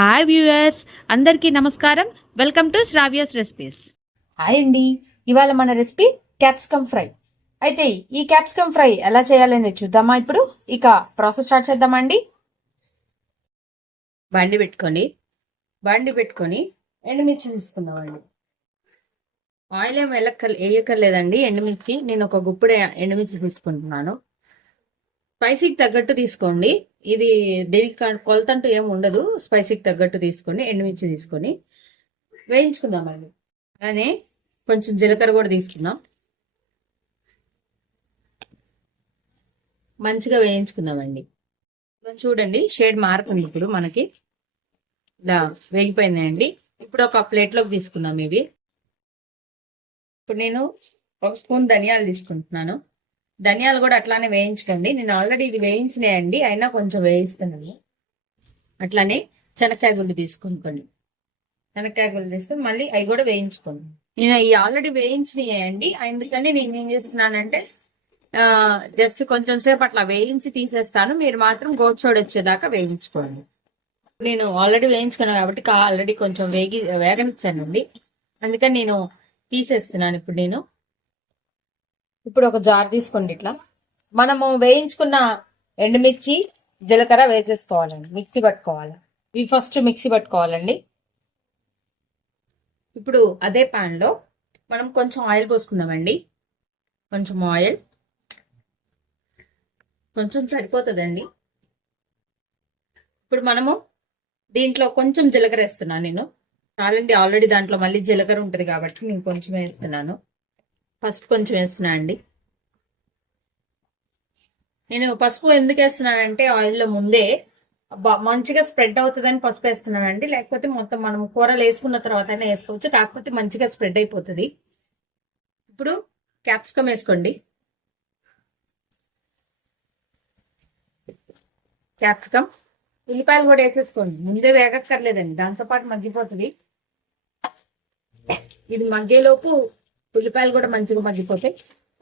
Hi viewers, అందరికీ నమస్కారం. Welcome to Sravya's recipes. Hi అండి. ఇవాళ మన రెసిపీ క్యాప్సికమ్ ఫ్రై. అయితే ఈ క్యాప్సికమ్ ఫ్రై ఎలా చేయాలనేది చూద్దామా ఇప్పుడు. ఇక ప్రాసెస్ స్టార్ట్ చేద్దామండి. బండి పెట్టుకొని ఎండుమిర్చి తీసుకుందామండి. ఆయిల్ ఏం వేయక్కర్లేదండి. ఎండుమిర్చి నేను ఒక గుప్పుడు ఎండుమిర్చి తీసుకుంటున్నాను. స్పైసీకి తగ్గట్టు తీసుకోండి. ఇది దేనికి కొలత అంటూ ఏమి ఉండదు. స్పైసీకి తగ్గట్టు తీసుకోండి. ఎండుమిర్చి తీసుకొని వేయించుకుందామండి. అలానే కొంచెం జీలకర్ర కూడా తీసుకుందాం. మంచిగా వేయించుకుందామండి. చూడండి షేడ్ మారుతుంది. ఇప్పుడు మనకి ఇలా వేగిపోయినాయండి. ఇప్పుడు ఒక ప్లేట్లోకి తీసుకుందాం ఇవి. ఇప్పుడు నేను ఒక స్పూన్ ధనియాలు తీసుకుంటున్నాను. ధనియాలు కూడా అట్లానే వేయించుకోండి. నేను ఆల్రెడీ ఇది వేయించినాయండి, అయినా కొంచెం వేయిస్తున్నాను. అట్లానే శనక్కాయ గుళ్ళు తీసుకుంటాను. శనక్కాయ గుళ్ళు తీసుకొని మళ్ళీ అవి కూడా వేయించుకోండి. నేను అవి ఆల్రెడీ వేయించినాయండి, అందుకని నేను ఏం చేస్తున్నానంటే జస్ట్ కొంచెం సేపు అట్లా వేయించి తీసేస్తాను. మీరు మాత్రం గోడ్చోడు వచ్చేదాకా వేయించుకోండి. నేను ఆల్రెడీ వేయించుకున్నాను కాబట్టి ఆల్రెడీ కొంచెం వేగనిచ్చానండి, అందుకని నేను తీసేస్తున్నాను. ఇప్పుడు ఒక జార్ తీసుకోండి. ఇట్లా మనము వేయించుకున్న ఎండుమిర్చి జీలకర్ర వేసేసుకోవాలండి. మిక్సీ పట్టుకోవాలి. ఇవి ఫస్ట్ మిక్సీ పట్టుకోవాలండి. ఇప్పుడు అదే పాన్ లో మనం కొంచెం ఆయిల్ పోసుకుందామండి. కొంచెం ఆయిల్, కొంచెం సరిపోతుందండి. ఇప్పుడు మనము దీంట్లో కొంచెం జీలకర్ర వేస్తున్నాను నేను. చాలండి, ఆల్రెడీ దాంట్లో మళ్ళీ జీలకర్ర ఉంటుంది కాబట్టి నేను కొంచెం వేస్తున్నాను. పసుపు కొంచెం వేస్తున్నా అండి. నేను పసుపు ఎందుకు వేస్తున్నానంటే ఆయిల్లో ముందే మంచిగా స్ప్రెడ్ అవుతుందని పసుపు వేస్తున్నానండి. లేకపోతే మొత్తం మనం కూరలు వేసుకున్న తర్వాత వేసుకోవచ్చు, కాకపోతే మంచిగా స్ప్రెడ్ అయిపోతుంది. ఇప్పుడు క్యాప్సికమ్ వేసుకోండి. క్యాప్సికమ్, ఉల్లిపాయలు కూడా వేసేసుకోండి. ముందే వేగక్కర్లేదండి, దాంతోపాటు మగ్గిపోతుంది. ఇది మగ్గేలోపు ఉల్లిపాయలు కూడా మంచిగా మగ్గిపోతాయి.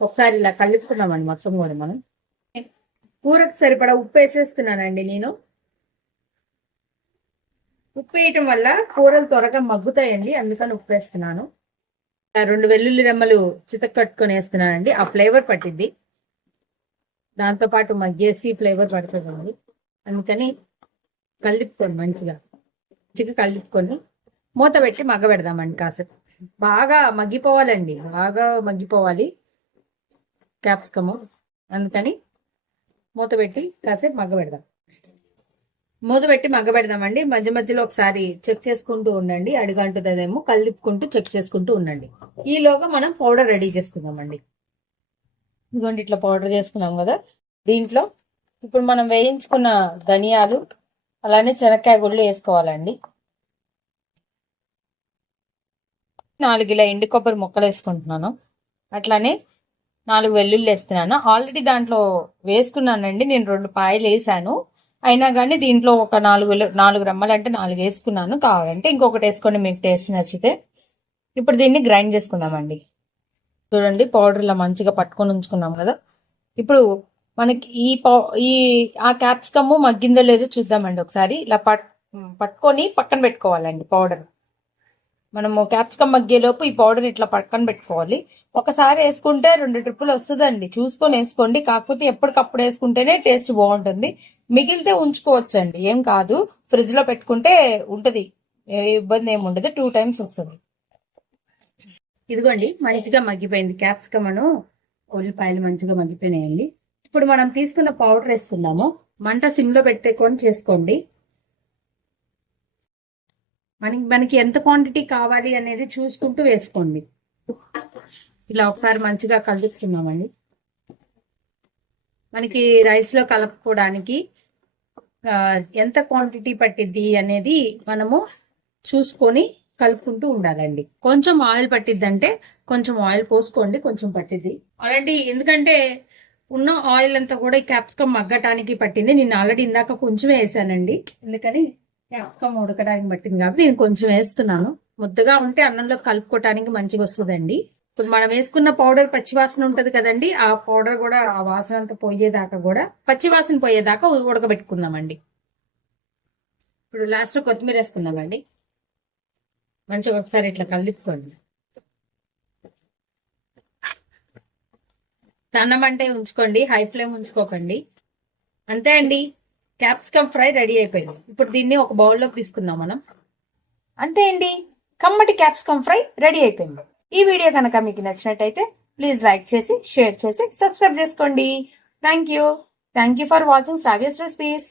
ఒకసారి ఇలా కలుపుకున్నామండి మొత్తం కూడా. మనం కూరకు సరిపడా ఉప్పు వేసేస్తున్నానండి నేను. ఉప్పు వేయటం వల్ల కూరలు త్వరగా మగ్గుతాయండి, అందుకని ఉప్పు వేస్తున్నాను. 2 వెల్లుల్లి రెమ్మలు చితక్ కట్టుకొని వేస్తున్నానండి. ఆ ఫ్లేవర్ పట్టింది, దాంతోపాటు మగ్గేసి ఫ్లేవర్ పడుతుందండి. అందుకని కలుపుకొని మంచిగా కలుపుకొని మూత పెట్టి మగ్గబెడదామండి కాసేపు. బాగా మగ్గిపోవాలండి, బాగా మగ్గిపోవాలి క్యాప్సికము. అందుకని మూత పెట్టి కాసేపు మగ్గబెడదాం. మూత పెట్టి మగ్గబెడదామండి. మధ్య మధ్యలో ఒకసారి చెక్ చేసుకుంటూ ఉండండి, అడుగంటుదేమో కలుపుకుంటూ చెక్ చేసుకుంటూ ఉండండి. ఈలోగా మనం పౌడర్ రెడీ చేసుకుందామండి. ఇదిగోండి ఇట్లా పౌడర్ చేసుకున్నాం కదా. దీంట్లో ఇప్పుడు మనం వేయించుకున్న ధనియాలు అలానే శనక్కాయ గుళ్ళు వేసుకోవాలండి. 4 ఇలా ఎండు కొబ్బరి ముక్కలు వేసుకుంటున్నాను. అట్లానే 4 వెల్లుల్లి వేస్తున్నాను. ఆల్రెడీ దాంట్లో వేసుకున్నానండి, నేను 2 పాయలు వేసాను. అయినా కానీ దీంట్లో ఒక 4 రెమ్మలు అంటే 4 వేసుకున్నాను. కావాలంటే ఇంకొకటి వేసుకోండి మీకు టేస్ట్ నచ్చితే. ఇప్పుడు దీన్ని గ్రైండ్ చేసుకుందామండి. చూడండి పౌడర్ ఇలా మంచిగా పట్టుకొని ఉంచుకున్నాం కదా. ఇప్పుడు మనకి ఈ ఆ క్యాప్సికమ్ మగ్గిందో లేదో చూద్దామండి ఒకసారి. ఇలా పట్టుకొని పక్కన పెట్టుకోవాలండి పౌడర్. మనము క్యాప్సికమ్ మగ్గేలోపు ఈ పౌడర్ ఇట్లా పక్కన పెట్టుకోవాలి. ఒకసారి వేసుకుంటే 2 ట్రిప్పులు వస్తుందండి, చూసుకొని వేసుకోండి. కాకపోతే ఎప్పటికప్పుడు వేసుకుంటేనే టేస్ట్ బాగుంటుంది. మిగిలితే ఉంచుకోవచ్చండి, ఏం కాదు. ఫ్రిడ్జ్ లో పెట్టుకుంటే ఉంటది, ఏ ఇబ్బంది ఏమి ఉండదు. 2 టైమ్స్ వస్తుంది. ఇదిగోండి మంచిగా మగ్గిపోయింది క్యాప్సికమ్ అను ఉల్లిపాయలు మంచిగా మగ్గిపోయినాయండి. ఇప్పుడు మనం తీసుకున్న పౌడర్ వేసుకుందాము. మంట సిమ్ లో పెట్టుకొని చేసుకోండి. మనకి ఎంత క్వాంటిటీ కావాలి అనేది చూసుకుంటూ వేసుకోండి. ఇలా ఒకసారి మంచిగా కలుపుతున్నామండి. మనకి రైస్ లో కలుపుకోవడానికి ఎంత క్వాంటిటీ పట్టిద్ది అనేది మనము చూసుకొని కలుపుకుంటూ ఉండాలండి. కొంచెం ఆయిల్ పట్టిద్దంటే కొంచెం ఆయిల్ పోసుకోండి, కొంచెం పట్టిద్ది ఆల్రెడీ. ఎందుకంటే ఉన్న ఆయిల్ అంతా కూడా ఈ క్యాప్సికమ్ మగ్గటానికి పట్టింది. నేను ఆల్రెడీ ఇందాక కొంచెం వేసానండి, ఎందుకని క్యాప్సికమ్ ఉడకడానికి పట్టింది కాబట్టి నేను కొంచెం వేస్తున్నాను. ముద్దగా ఉంటే అన్నంలో కలుపుకోవటానికి మంచిగా వస్తుందండి. ఇప్పుడు మనం వేసుకున్న పౌడర్ పచ్చివాసన ఉంటది కదండి, ఆ పౌడర్ కూడా ఆ వాసన అంతా పోయేదాకా కూడా పచ్చివాసన పోయేదాకా ఉడకబెట్టుకుందామండి. ఇప్పుడు లాస్ట్ కొత్తిమీర వేసుకుందామండి. మంచిగా ఒకసారి ఇట్లా కలుపుకోండి. అన్నం అంటే ఉంచుకోండి, హై ఫ్లేమ్ ఉంచుకోకండి. అంతే అండి, క్యాప్సికమ్ ఫ్రై రెడీ అయిపోయింది. ఇప్పుడు దీన్ని ఒక బౌల్లోకి తీసుకుందాం మనం. అంతే అండి, కమ్మటి క్యాప్సికమ్ ఫ్రై రెడీ అయిపోయింది. ఈ వీడియో కనుక మీకు నచ్చినట్టయితే ప్లీజ్ లైక్ చేసి, షేర్ చేసి, సబ్స్క్రైబ్ చేసుకోండి. Thank you for watching Sravya's recipes.